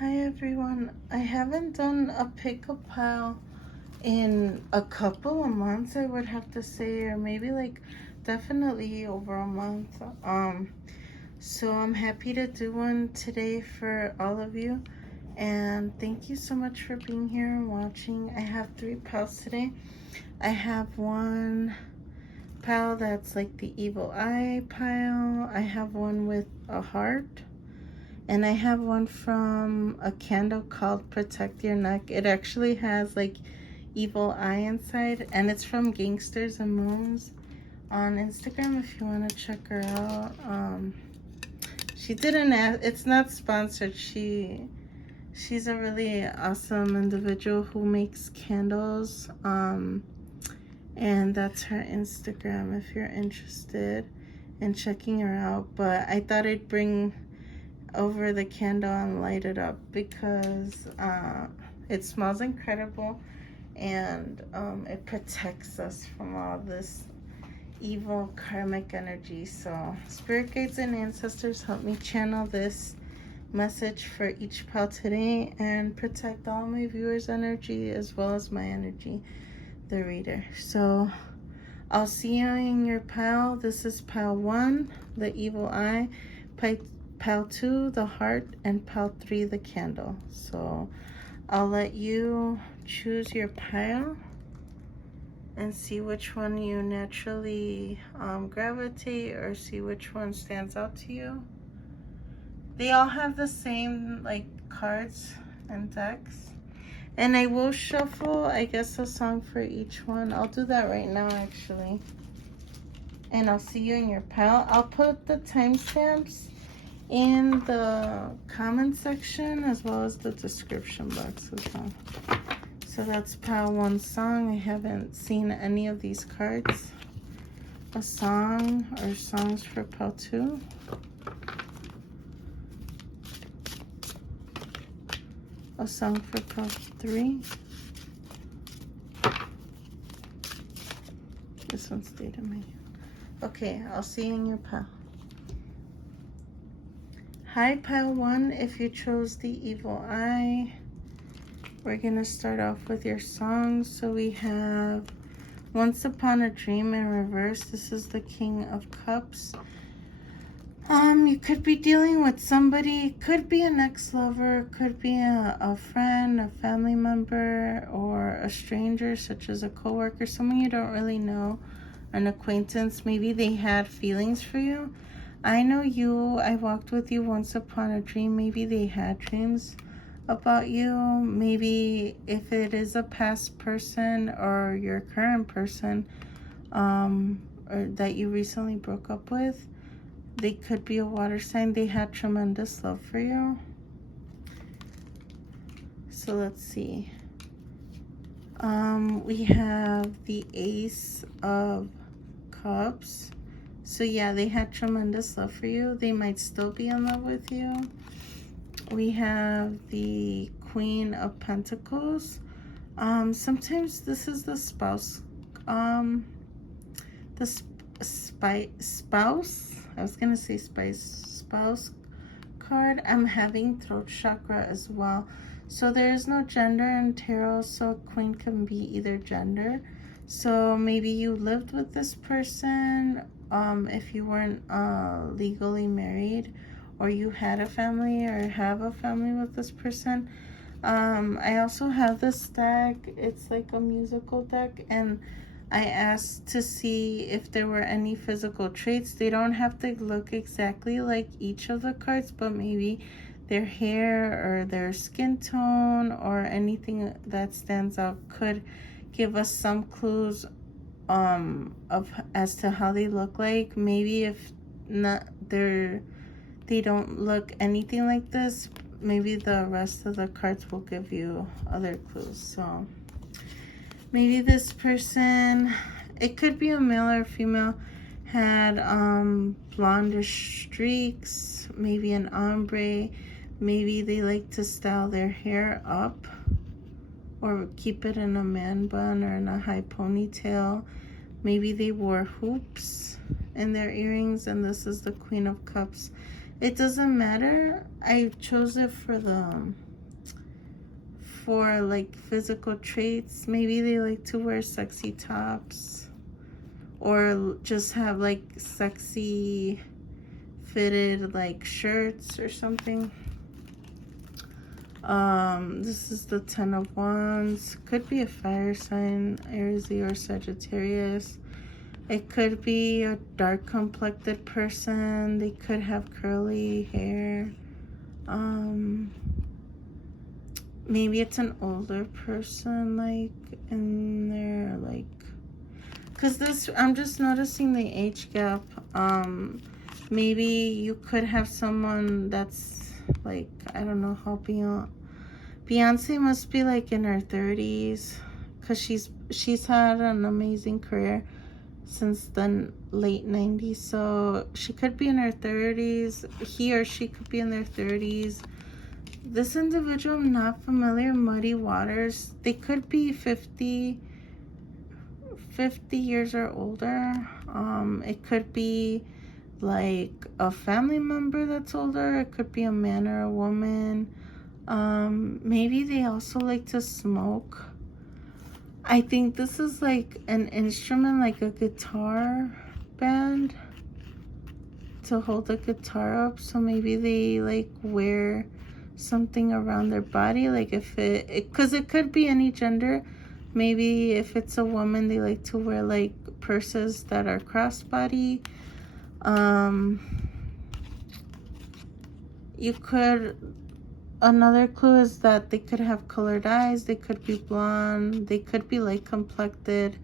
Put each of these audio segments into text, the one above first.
Hi everyone. I haven't done a pickup pile in a couple of months, I would have to say, or maybe like definitely over a month. So I'm happy to do one today for all of you. And thank you so much for being here and watching. I have 3 piles today. I have one pile that's like the evil eye pile. I have one with a heart. And I have one from a candle called Protect Your Neck. It actually has like evil eye inside, and it's from Gangsters and Moons on Instagram if you want to check her out. She didn't ask, it's not sponsored. She's a really awesome individual who makes candles. And that's her Instagram if you're interested in checking her out. But I thought I'd bring over the candle and light it up because it smells incredible, and it protects us from all this evil karmic energy. So spirit guides and ancestors, help me channel this message for each pile today and protect all my viewers' energy as well as my energy, the reader. So I'll see you in your pile. This is pile 1, the evil eye, pile 2, the heart, and pile 3, the candle. So I'll let you choose your pile and see which one you naturally gravitate, or see which one stands out to you. They all have the same like cards and decks. And I will shuffle, I guess, a song for each one. I'll do that right now actually. And I'll see you in your pile. I'll put the timestamps in the comment section as well as the description box as well. So that's pile 1 song. I haven't seen any of these cards. A song or songs for pile 2. A song for pile 3. This one stayed in my hand. Okay, I'll see you in your pile. Hi, pile 1, if you chose the evil eye. We're gonna start off with your songs. So we have Once Upon a Dream in reverse. This is the King of Cups. You could be dealing with somebody, could be an ex-lover, could be a friend, a family member, or a stranger such as a coworker, someone you don't really know, an acquaintance. Maybe they had feelings for you. I know you, I walked with you once upon a dream. Maybe they had dreams about you. Maybe if it is a past person or your current person, or that you recently broke up with, they could be a water sign. They had tremendous love for you. So let's see. We have the Ace of Cups. So yeah, they had tremendous love for you. They might still be in love with you. We have the Queen of Pentacles. Sometimes this is the spouse. Spouse. I was gonna say spouse card. I'm having throat chakra as well. So there is no gender in tarot, so queen can be either gender. So maybe you lived with this person if you weren't legally married, or you had a family or have a family with this person. I also have this deck. It's like a musical deck, and I asked to see if there were any physical traits. They don't have to look exactly like each of the cards, but maybe their hair or their skin tone or anything that stands out could give us some clues of as to how they look like. Maybe if not, they don't look anything like this, maybe the rest of the cards will give you other clues. So maybe this person, it could be a male or female, had blondish streaks, maybe an ombre. Maybe they like to style their hair up or keep it in a man bun or in a high ponytail. Maybe they wore hoops in their earrings, and this is the Queen of Cups. It doesn't matter. I chose it for the for like physical traits. Maybe they like to wear sexy tops or just have like sexy fitted like shirts or something. This is the 10 of Wands. Could be a fire sign, Aries, or Sagittarius. It could be a dark complected person. They could have curly hair. Maybe it's an older person, like in their like, because this, I'm just noticing the age gap. Maybe you could have someone that's like, I don't know how Beyonce must be like in her 30s, because she's had an amazing career since the late 90s. So she could be in her 30s. He or she could be in their 30s. This individual, I'm not familiar. Muddy waters. They could be 50 years or older. It could be like a family member that's older. It could be a man or a woman. Maybe they also like to smoke. I think this is like an instrument, like a guitar band, to hold the guitar up. So maybe they like wear something around their body, like if because it could be any gender. Maybe if it's a woman, they like to wear like purses that are crossbody. Another clue is that they could have colored eyes. They could be blonde. They could be light complected.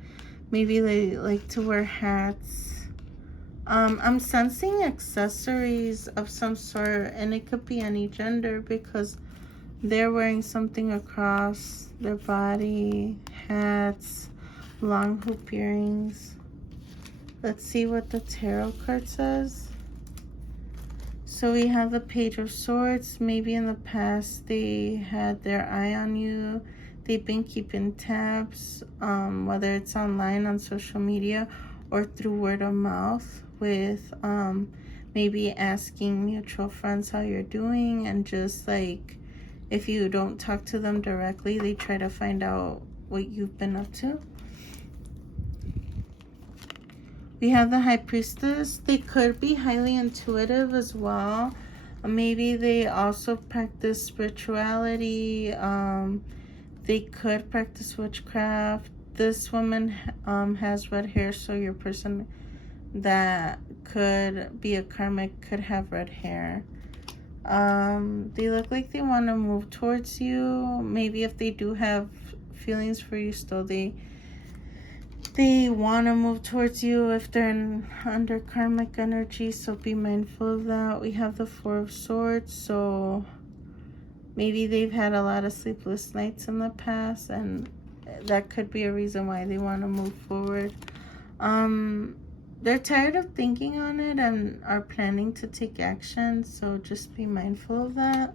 Maybe they like to wear hats. I'm sensing accessories of some sort, and it could be any gender because they're wearing something across their body. Hats, long hoop earrings. Let's see what the tarot card says. So we have the Page of Swords. Maybe in the past they had their eye on you. They've been keeping tabs, whether it's online on social media or through word of mouth, with maybe asking mutual friends how you're doing, and just like if you don't talk to them directly, they try to find out what you've been up to. We have the High Priestess. They could be highly intuitive as well. Maybe they also practice spirituality. They could practice witchcraft. This woman has red hair, so your person that could be a karmic could have red hair. They look like they want to move towards you. Maybe if they do have feelings for you still, they want to move towards you if they're under karmic energy, so be mindful of that. We have the Four of Swords, so maybe they've had a lot of sleepless nights in the past, and that could be a reason why they want to move forward. They're tired of thinking on it and are planning to take action, so just be mindful of that.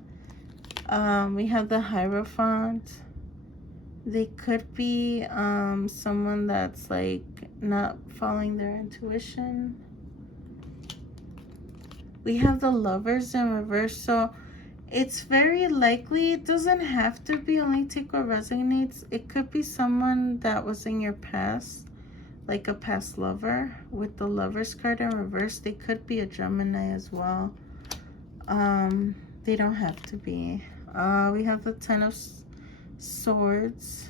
We have the Hierophant. They could be someone that's like not following their intuition. We have the Lovers in reverse, so it's very likely, it doesn't have to be, only take what resonates. It could be someone that was in your past, like a past lover. With the Lovers card in reverse, they could be a Gemini as well. They don't have to be. We have the Ten of Swords.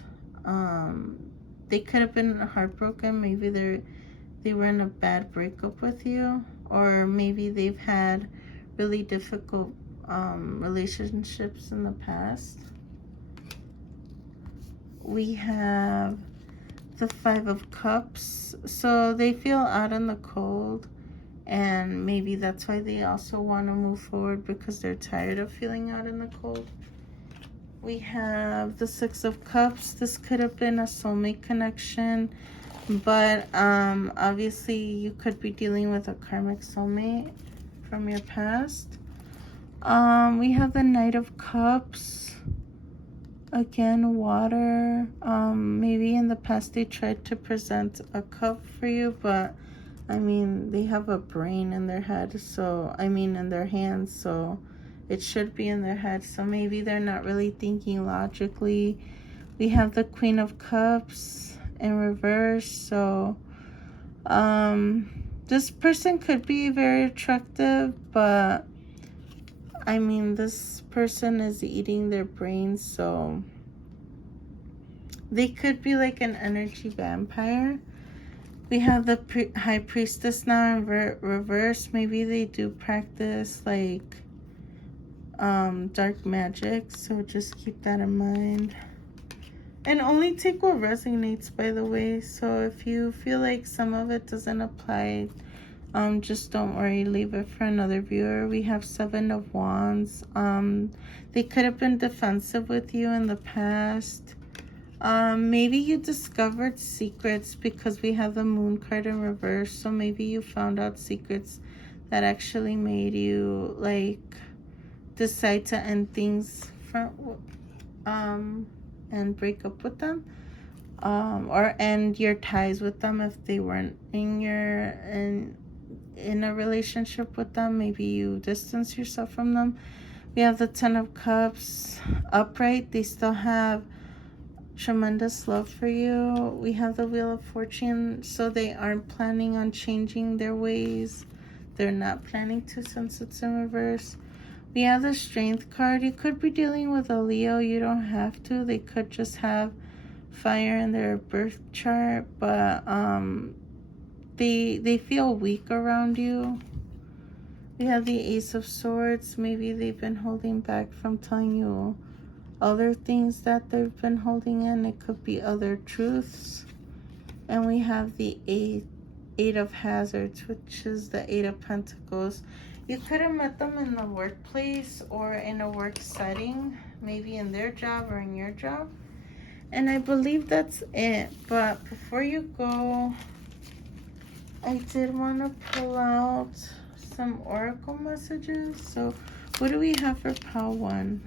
They could have been heartbroken. Maybe they were in a bad breakup with you, or maybe they've had really difficult relationships in the past. We have the Five of Cups. So they feel out in the cold, and maybe that's why they also want to move forward, because they're tired of feeling out in the cold. We have the Six of Cups. This could have been a soulmate connection, but obviously you could be dealing with a karmic soulmate from your past. We have the Knight of Cups. Again, water. Maybe in the past they tried to present a cup for you, but I mean, they have a brain in their head, so I mean in their hands, so it should be in their head. So maybe they're not really thinking logically. We have the Queen of Cups in reverse. So this person could be very attractive, but I mean, this person is eating their brains, so they could be like an energy vampire. We have the High Priestess now in reverse. Maybe they do practice like dark magic, so just keep that in mind. And only take what resonates, by the way. So if you feel like some of it doesn't apply, just don't worry, leave it for another viewer. We have Seven of Wands. They could have been defensive with you in the past. Maybe you discovered secrets, because we have the Moon card in reverse. So maybe you found out secrets that actually made you like decide to end things and break up with them, or end your ties with them if they weren't in a relationship with them. Maybe you distance yourself from them. We have the Ten of Cups upright. They still have tremendous love for you. We have the Wheel of Fortune, so they aren't planning on changing their ways. They're not planning to, since it's in reverse. We have the Strength card. You could be dealing with a Leo. You don't have to. They could just have fire in their birth chart, but they feel weak around you. We have the Ace of Swords. Maybe they've been holding back from telling you other things that they've been holding in. It could be other truths. And we have the Eight of Hazards, which is the Eight of Pentacles. You could have met them in the workplace or in a work setting, maybe in their job or in your job. And I believe that's it. But before you go, I did want to pull out some oracle messages. So what do we have for pile 1?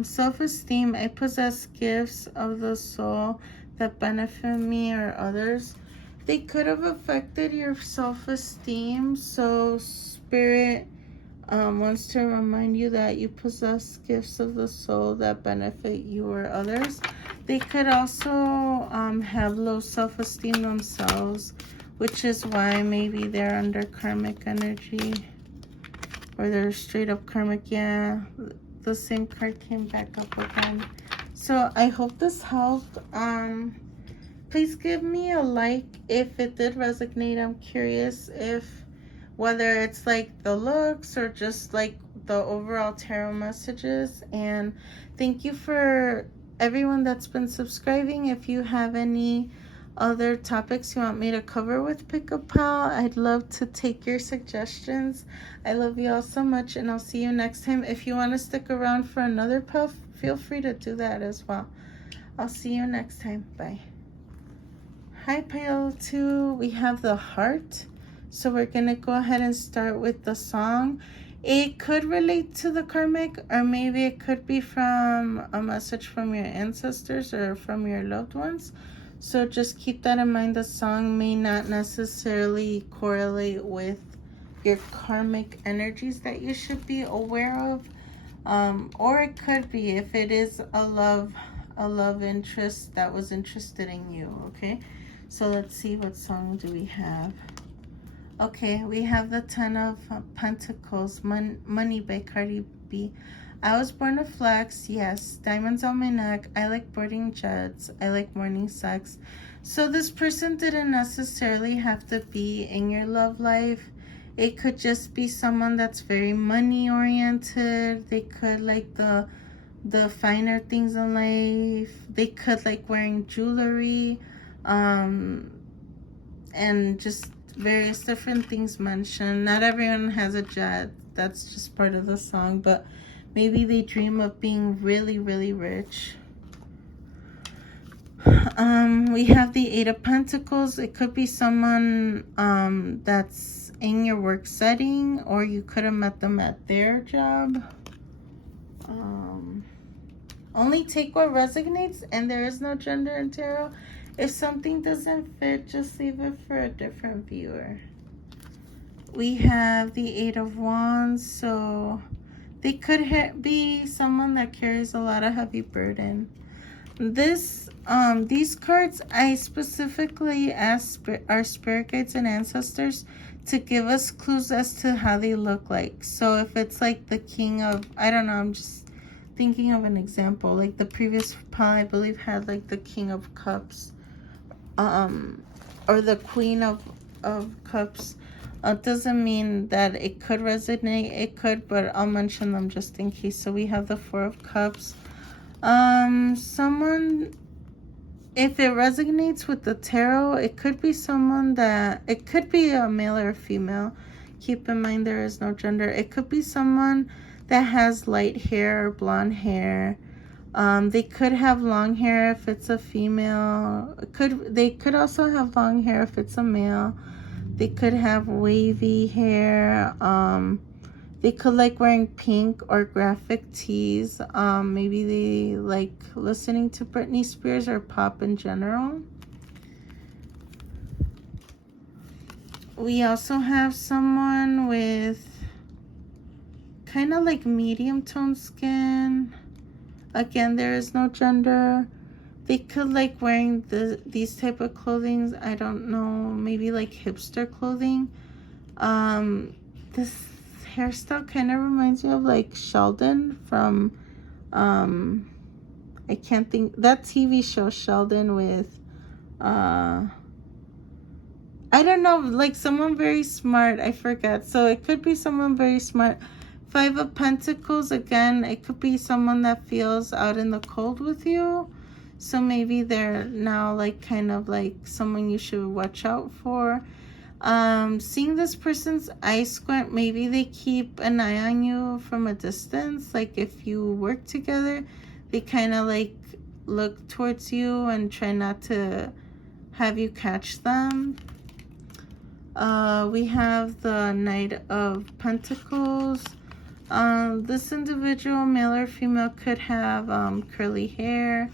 Self-esteem. I possess gifts of the soul that benefit me or others. They could have affected your self-esteem. So Spirit wants to remind you that you possess gifts of the soul that benefit you or others. They could also have low self-esteem themselves, which is why maybe they're under karmic energy, or they're straight up karmic. Yeah, the same card came back up again. So I hope this helped. Please give me a like if it did resonate. I'm curious if whether it's like the looks or just like the overall tarot messages. And thank you for everyone that's been subscribing. If you have any other topics you want me to cover with Pick a Pal, I'd love to take your suggestions. I love you all so much, and I'll see you next time. If you want to stick around for another pal, feel free to do that as well. I'll see you next time. Bye. Hi, pile 2. We have the Heart. So we're going to go ahead and start with the song. It could relate to the karmic, or maybe it could be from a message from your ancestors or from your loved ones. So just keep that in mind. The song may not necessarily correlate with your karmic energies that you should be aware of. Or it could be if it is a love interest that was interested in you. Okay, so let's see, what song do we have? Okay, we have the Ten of Pentacles, Money by Cardi B. I was born to flex, yes. Diamonds on my neck. I like boarding jets. I like morning sex. So this person didn't necessarily have to be in your love life. It could just be someone that's very money oriented. They could like the finer things in life. They could like wearing jewelry, and just various different things mentioned. Not everyone has a jet. That's just part of the song, but maybe they dream of being really, really rich. We have the Eight of Pentacles. It could be someone that's in your work setting, or you could have met them at their job. Only take what resonates, and there is no gender in tarot. If something doesn't fit, just leave it for a different viewer. We have the Eight of Wands, so they could be someone that carries a lot of heavy burden. These cards, I specifically asked our spirit guides and ancestors to give us clues as to how they look like. So if it's like the king of, I don't know, I'm just thinking of an example. Like the previous pile, I believe, had like the king of cups, or the queen of cups. Doesn't mean that it could resonate. It could, but I'll mention them just in case. So we have the Four of Cups. Someone, if it resonates with the tarot, it could be someone that, it could be a male or a female. Keep in mind there is no gender. It could be someone that has light hair or blonde hair. They could have long hair if it's a female. They could also have long hair if it's a male. They could have wavy hair. They could like wearing pink or graphic tees. Maybe they like listening to Britney Spears or pop in general. We also have someone with kind of like medium tone skin. Again, there is no gender. They could like wearing these type of clothing. I don't know, maybe like hipster clothing. This hairstyle kind of reminds me of like Sheldon from I can't think, that TV show Sheldon with I don't know, like someone very smart. I forget. So it could be someone very smart. Five of Pentacles, again, it could be someone that feels out in the cold with you. So maybe they're now like kind of like someone you should watch out for. Seeing this person's eye squint, maybe they keep an eye on you from a distance. Like if you work together, they kind of like look towards you and try not to have you catch them. We have the Knight of Pentacles. This individual, male or female, could have curly hair.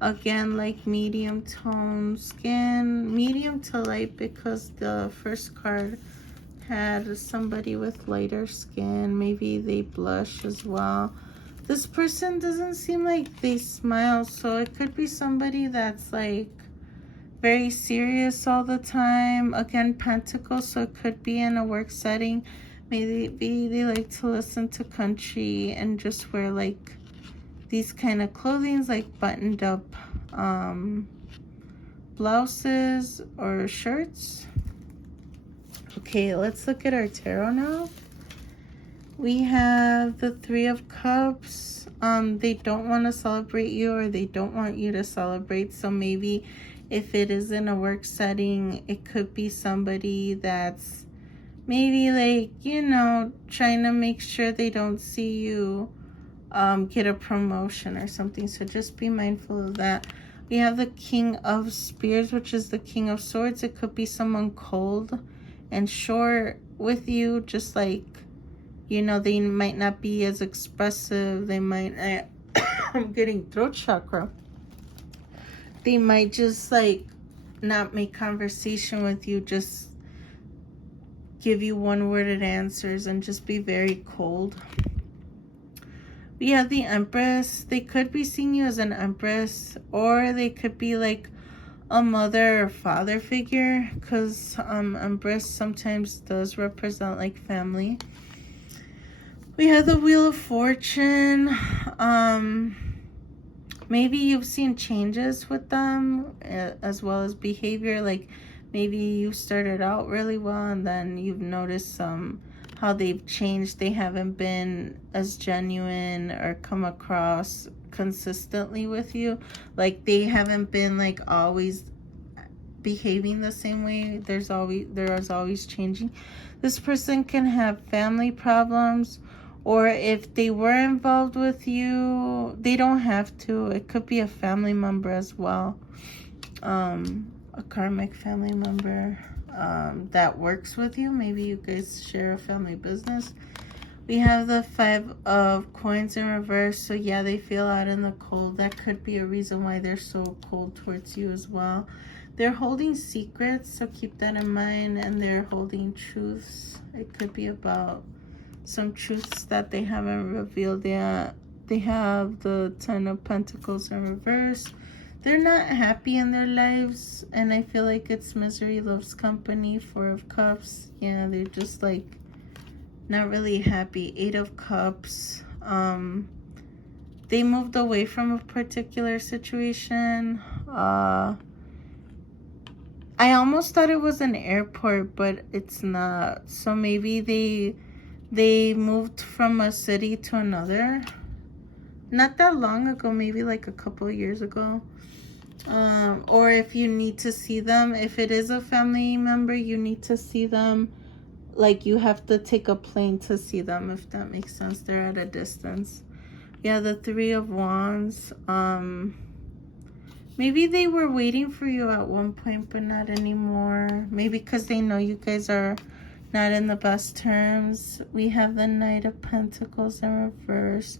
Again, like medium tone skin, medium to light, because the first card had somebody with lighter skin. Maybe they blush as well. This person doesn't seem like they smile, so it could be somebody that's like very serious all the time. Again, Pentacles, so it could be in a work setting. Maybe they like to listen to country and just wear like these kind of clothing, like buttoned up blouses or shirts. Okay, let's look at our tarot now. We have the Three of Cups. They don't want to celebrate you, or they don't want you to celebrate. So maybe if it is in a work setting, it could be somebody that's maybe like, you know, trying to make sure they don't see you get a promotion or something. So just be mindful of that. We have the King of Spears, which is the King of Swords. It could be someone cold and short with you, just like, you know, they might not be as expressive. They might I'm getting throat chakra. They might just like not make conversation with you, just give you one-worded answers and just be very cold. We have the Empress. They could be seeing you as an Empress, or they could be like a mother or father figure, because Empress sometimes does represent like family. We have the Wheel of Fortune. Maybe you've seen changes with them, as well as behavior. Like maybe you started out really well and then you've noticed how they've changed. They haven't been as genuine or come across consistently with you. Like they haven't been like always behaving the same way. There is always changing. This person can have family problems, or if they were involved with you, they don't have to. It could be a family member as well, a karmic family member that works with you. Maybe you guys share a family business. We have the Five of Coins in reverse. So yeah, they feel out in the cold. That could be a reason why they're so cold towards you as well. They're holding secrets, so keep that in mind. And they're holding truths. It could be about some truths that they haven't revealed yet. They have the Ten of Pentacles in reverse. They're not happy in their lives, and I feel like it's misery loves company. Four of Cups. Yeah, they're just like not really happy. Eight of Cups. They moved away from a particular situation. I almost thought it was an airport, but it's not. So maybe they moved from a city to another. Not that long ago, maybe like a couple of years ago. Or if you need to see them, if it is a family member, you need to see them. Like you have to take a plane to see them, if that makes sense. They're at a distance. Yeah, the Three of Wands. Maybe they were waiting for you at one point, but not anymore. Maybe because they know you guys are not in the best terms. We have the Knight of Pentacles in reverse.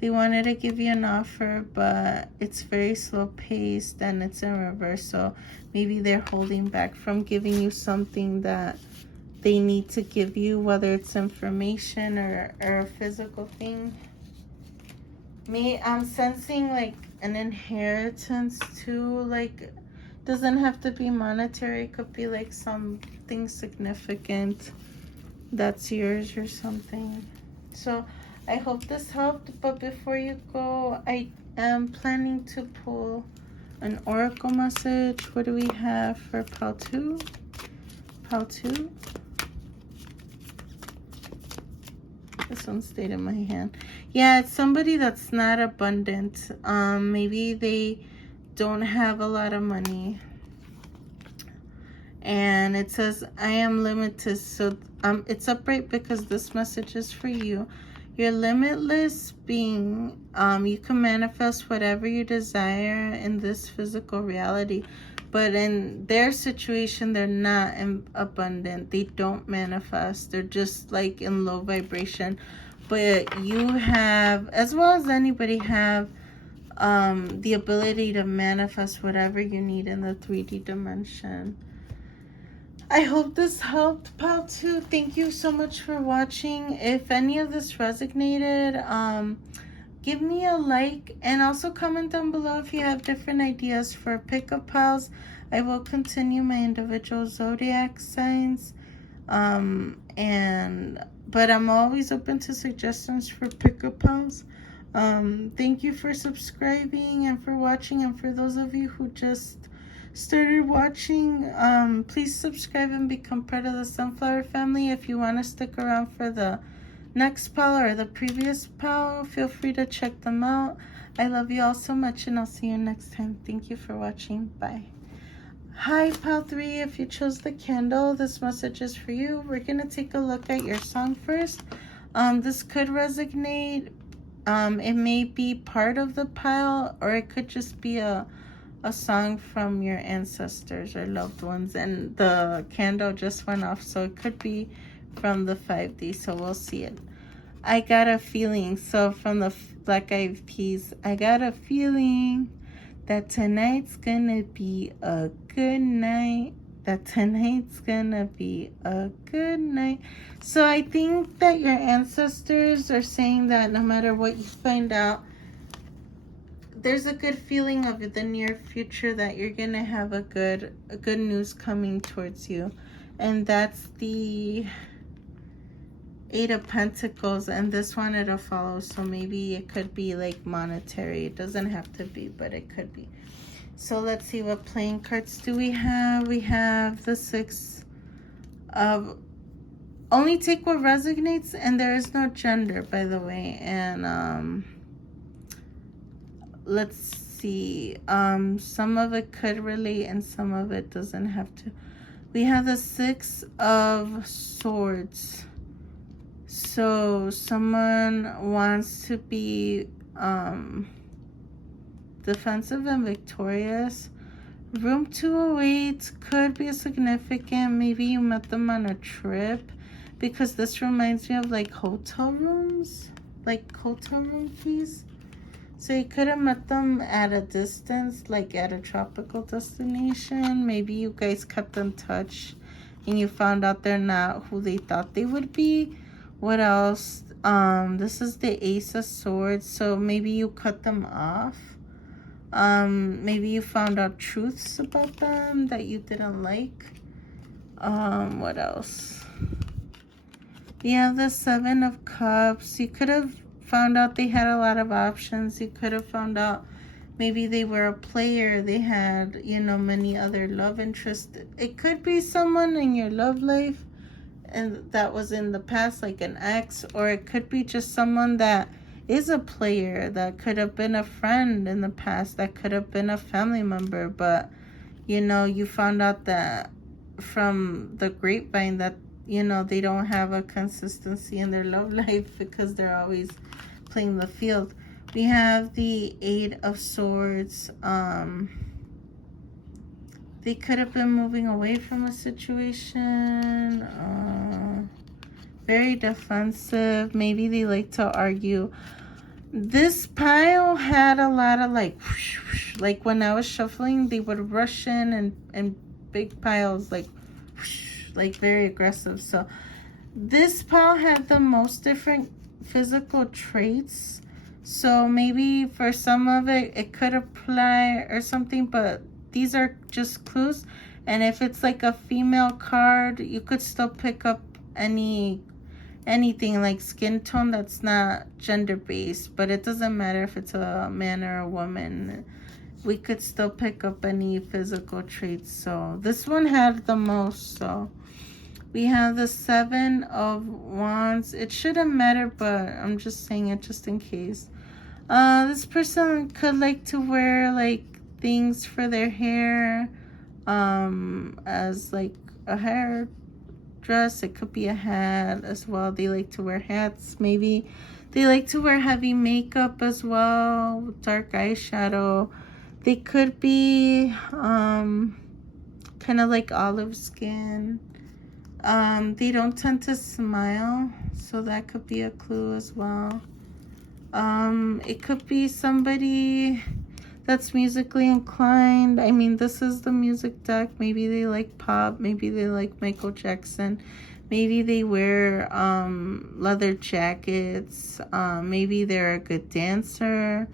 They wanted to give you an offer, but it's very slow paced and it's in reverse. So maybe they're holding back from giving you something that they need to give you, whether it's information or a physical thing. I'm sensing like an inheritance too. Like, doesn't have to be monetary. It could be like something significant that's yours or something. So I hope this helped. But before you go, I am planning to pull an oracle message. What do we have for Pal 2? Pal 2. This one stayed in my hand. Yeah, it's somebody that's not abundant. Maybe they don't have a lot of money. And it says, I am limited. So it's upright because this message is for you. You're limitless being. You can manifest whatever you desire in this physical reality. But in their situation, they're not abundant. They don't manifest. They're just like in low vibration. But you have, as well as anybody, have the ability to manifest whatever you need in the 3D dimension. I hope this helped, Pal 2. Thank you so much for watching. If any of this resonated, give me a like and also comment down below if you have different ideas for pickup pals. I will continue my individual zodiac signs. But I'm always open to suggestions for pickup pals. Thank you for subscribing and for watching, and for those of you who just started watching, please subscribe and become part of the Sunflower family. If you want to stick around for the next pal or the previous pal, feel free to check them out. I love you all so much, and I'll see you next time. Thank you for watching. Bye. Hi, Pal 3. If you chose the candle, this message is for you. We're going to take a look at your song first. This could resonate. It may be part of the pile, or it could just be a song from your ancestors or loved ones. And the candle just went off, so it could be from the 5D, so we'll see it. I got a feeling. So from the Black Eyed Peas, I got a feeling that tonight's gonna be a good night. That tonight's gonna be a good night. So I think that your ancestors are saying that no matter what you find out, there's a good feeling of the near future that you're gonna have a good news coming towards you. And that's the 8 of Pentacles, and this one it'll follow. So maybe it could be like monetary. It doesn't have to be, but it could be. So let's see, what playing cards do we have? We have the 6 of, only take what resonates, and there is no gender, by the way. And let's see, some of it could relate and some of it doesn't have to. We have the 6 of Swords. So someone wants to be defensive and victorious. Room 208 could be significant. Maybe you met them on a trip, because this reminds me of like hotel rooms, like hotel room keys. So you could have met them at a distance, like at a tropical destination. Maybe you guys kept in touch and you found out they're not who they thought they would be. What else? This is the Ace of Swords. So maybe you cut them off. Maybe you found out truths about them that you didn't like. What else? Yeah, the Seven of Cups. You could have found out they had a lot of options. You could have found out maybe they were a player. They had, you know, many other love interests. It could be someone in your love life and that was in the past, like an ex, or it could be just someone that is a player, that could have been a friend in the past, that could have been a family member, but, you know, you found out that from the grapevine that, you know, they don't have a consistency in their love life because they're always playing the field. We have the Eight of Swords. They could have been moving away from a situation. Very defensive. Maybe they like to argue. This pile had a lot of like when I was shuffling, they would rush in and big piles, like very aggressive. So this pile had the most different physical traits. So maybe for some of it, it could apply or something, but these are just clues. And if it's like a female card, you could still pick up anything like skin tone that's not gender based, but it doesn't matter if it's a man or a woman. We could still pick up any physical traits. So this one had the most. So we have the Seven of Wands. It shouldn't matter, but I'm just saying it just in case. This person could like to wear like things for their hair, as like a hair dress. It could be a hat as well. They like to wear hats. Maybe they like to wear heavy makeup as well, dark eyeshadow. They could be kind of like olive skin. They don't tend to smile, so that could be a clue as well. It could be somebody that's musically inclined. I mean, this is the music deck. Maybe they like pop. Maybe they like Michael Jackson. Maybe they wear leather jackets. Maybe they're a good dancer.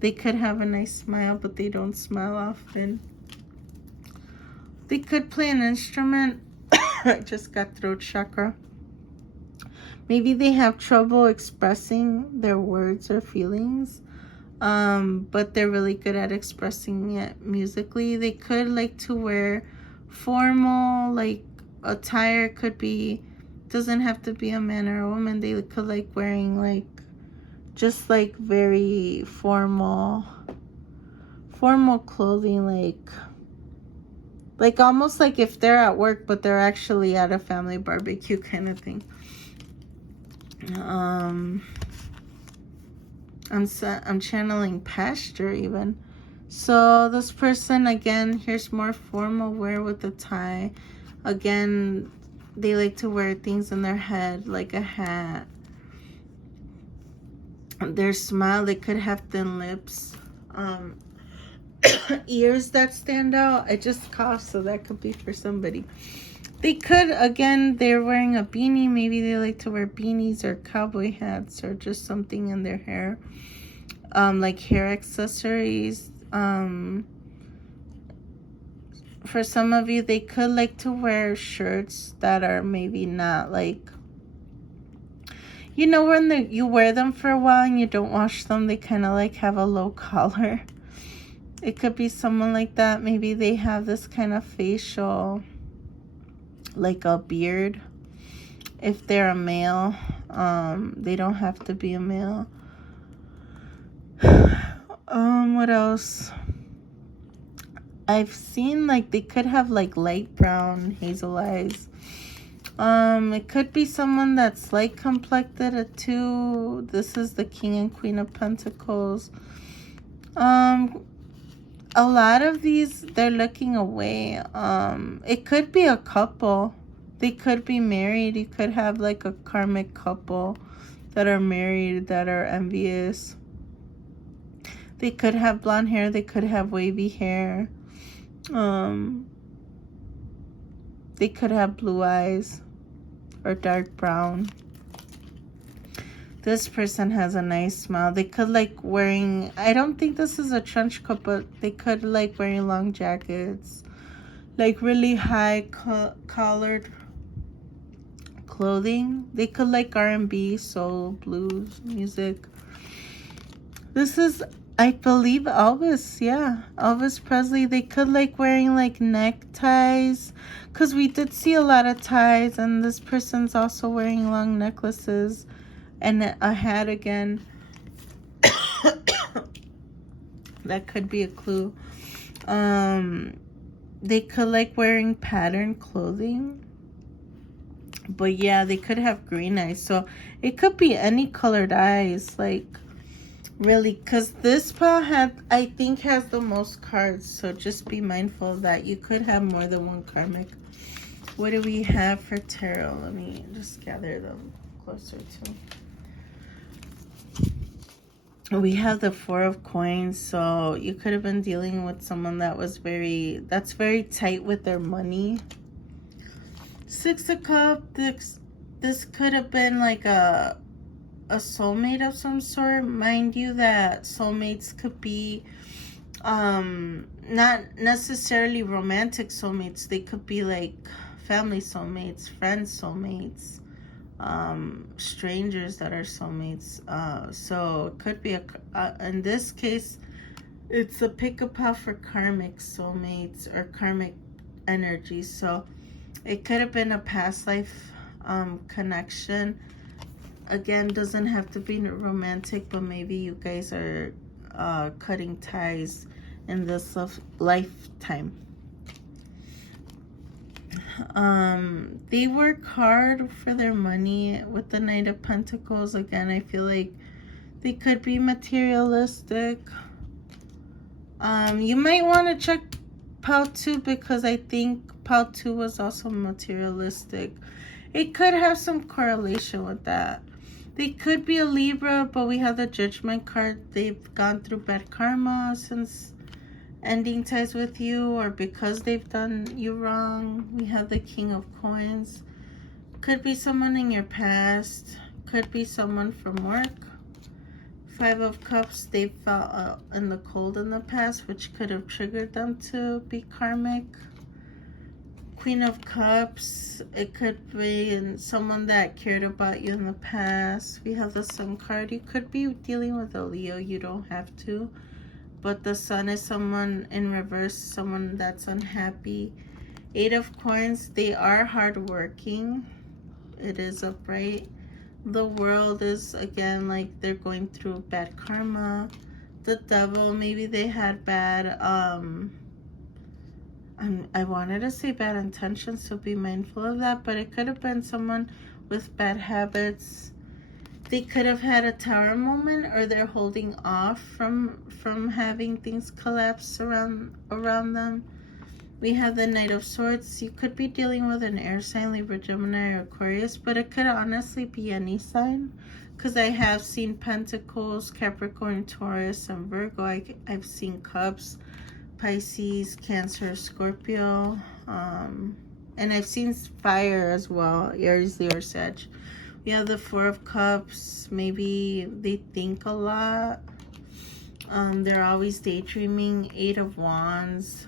They could have a nice smile, but they don't smile often. They could play an instrument. I just got throat chakra. Maybe they have trouble expressing their words or feelings, but they're really good at expressing it musically. They could like to wear formal, like attire. Could be, doesn't have to be a man or a woman. They could like wearing like, just like very formal clothing, like almost like if they're at work, but they're actually at a family barbecue kind of thing. I'm channeling pasture even. So this person, again, here's more formal wear with a tie. Again, they like to wear things in their head, like a hat. Their smile, they could have thin lips. Ears that stand out. I just coughed, so that could be for somebody. They could, again, they're wearing a beanie. Maybe they like to wear beanies or cowboy hats or just something in their hair. Like hair accessories. For some of you, they could like to wear shirts that are maybe not like, you know, when you wear them for a while and you don't wash them, they kind of like have a low collar. It could be someone like that. Maybe they have this kind of facial, like a beard. If they're a male, they don't have to be a male. What else? I've seen like they could have like light brown hazel eyes. It could be someone that's light complected at 2. This is the King and Queen of Pentacles. A lot of these, they're looking away. It could be a couple. They could be married. You could have like a karmic couple that are married, that are envious. They could have blonde hair. They could have wavy hair. They could have blue eyes or dark brown. This person has a nice smile. They could like wearing, I don't think this is a trench coat, but they could like wearing long jackets, like really high collared clothing. They could like R&B, soul, blues music. This is, I believe, Elvis. Yeah, Elvis Presley. They could like wearing like neckties, because we did see a lot of ties, and this person's also wearing long necklaces and a hat again. That could be a clue. They could like wearing patterned clothing. But yeah, they could have green eyes. So it could be any colored eyes. Like, really. Because this pile I think has the most cards. So just be mindful of that. You could have more than one karmic. What do we have for tarot? Let me just gather them closer to. We have the Four of Coins. So you could have been dealing with someone that's very tight with their money. Six of Cups. This could have been like a soulmate of some sort. Mind you that soulmates could be not necessarily romantic soulmates. They could be like family soulmates, friends soulmates, strangers that are soulmates. So it could be in this case, it's a pick-a-pop for karmic soulmates or karmic energy. So it could have been a past life connection. Again, doesn't have to be romantic, but maybe you guys are cutting ties in this lifetime. They work hard for their money with the Knight of Pentacles. Again, I feel like they could be materialistic. You might want to check pile 2, because I think pile 2 was also materialistic. It could have some correlation with that. They could be a Libra, but we have the Judgment card. They've gone through bad karma since ending ties with you, or because they've done you wrong. We have the King of Coins. Could be someone in your past. Could be someone from work. Five of Cups. They felt in the cold in the past, which could have triggered them to be karmic. Queen of Cups. It could be someone that cared about you in the past. We have the Sun card. You could be dealing with a Leo. You don't have to. But the Sun is someone in reverse, someone that's unhappy. Eight of Coins. They are hardworking. It is upright. The World is, again, like they're going through bad karma. The Devil. Maybe they had bad I wanted to say bad intentions, so be mindful of that, but it could have been someone with bad habits. They could have had a tower moment, or they're holding off from having things collapse around them. We have the Knight of Swords. You could be dealing with an air sign, Libra, Gemini, or Aquarius, but it could honestly be any sign, because I have seen Pentacles, Capricorn, Taurus, and Virgo. I've seen Cups, Pisces, Cancer, Scorpio, and I've seen fire as well, Aries, Leo, or Sag. We have the Four of Cups. Maybe they think a lot. They're always daydreaming. Eight of Wands.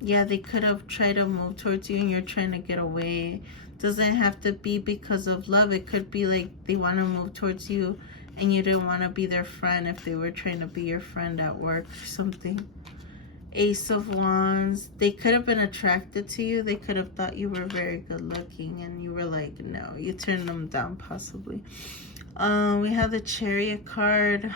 Yeah, they could have tried to move towards you and you're trying to get away. Doesn't have to be because of love. It could be like they want to move towards you and you didn't want to be their friend if they were trying to be your friend at work or something. Ace of Wands. They could have been attracted to you. They could have thought you were very good looking and you were like, no. You turned them down possibly. We have the Chariot card.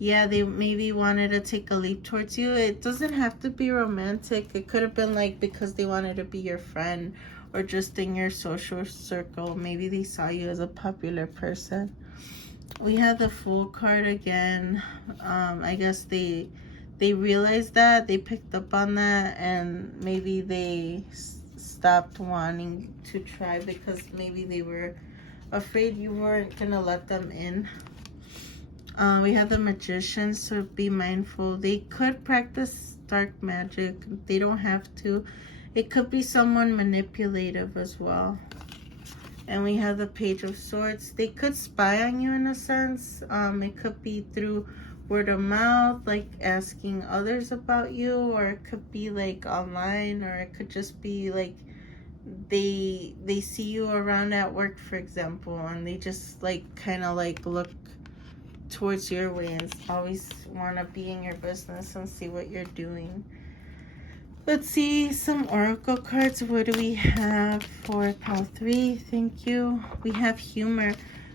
Yeah, they maybe wanted to take a leap towards you. It doesn't have to be romantic. It could have been like because they wanted to be your friend or just in your social circle. Maybe they saw you as a popular person. We have the Fool card again. I guess they realized that. They picked up on that and maybe they stopped wanting to try because maybe they were afraid you weren't gonna let them in. We have the Magician, so be mindful. They could practice dark magic. They don't have to. It could be someone manipulative as well. And we have the Page of Swords. They could spy on you in a sense. It could be through word of mouth, like asking others about you, or it could be like online, or it could just be like they see you around at work, for example, and they just like kind of like look towards your way and always want to be in your business and see what you're doing. Let's see some oracle cards. What do we have for pile 3? Thank you. We have humor.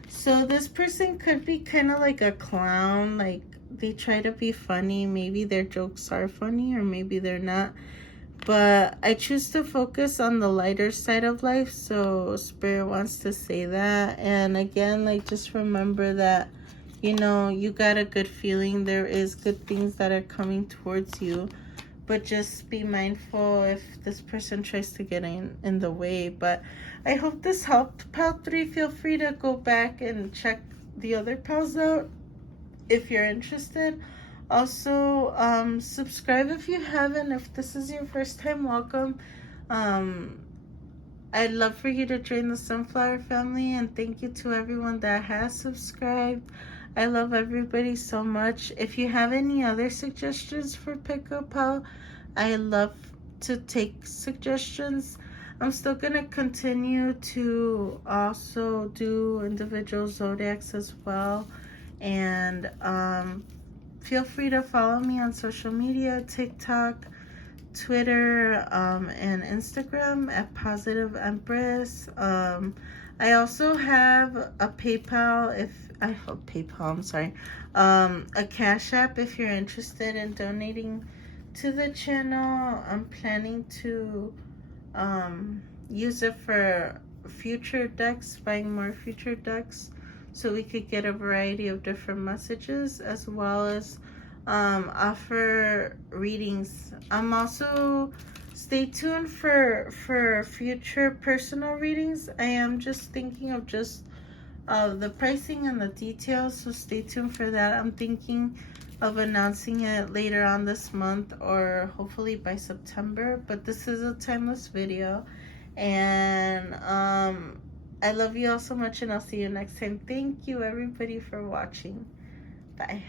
So this person could be kind of like a clown. Like they try to be funny. Maybe their jokes are funny or maybe they're not. But I choose to focus on the lighter side of life. So Spirit wants to say that. And again, like just remember that, you know, you got a good feeling. There is good things that are coming towards you. But just be mindful if this person tries to get in the way. But I hope this helped. Pal 3, feel free to go back and check the other pals out if you're interested. Also, subscribe if you haven't. If this is your first time, welcome. I'd love for you to join the Sunflower family. And thank you to everyone that has subscribed. I love everybody so much. If you have any other suggestions for pickup, I love to take suggestions. I'm still going to continue to also do individual zodiacs as well. And feel free to follow me on social media, TikTok, Twitter, and Instagram at Positive Empress. I also have a PayPal a Cash App if you're interested in donating to the channel. I'm planning to use it for future decks, buying more future decks, so we could get a variety of different messages, as well as offer readings. I'm also stay tuned for future personal readings. I am just thinking of just the pricing and the details, so stay tuned for that. I'm thinking of announcing it later on this month or hopefully by September, but this is a timeless video. And I love you all so much, and I'll see you next time. Thank you everybody for watching. Bye.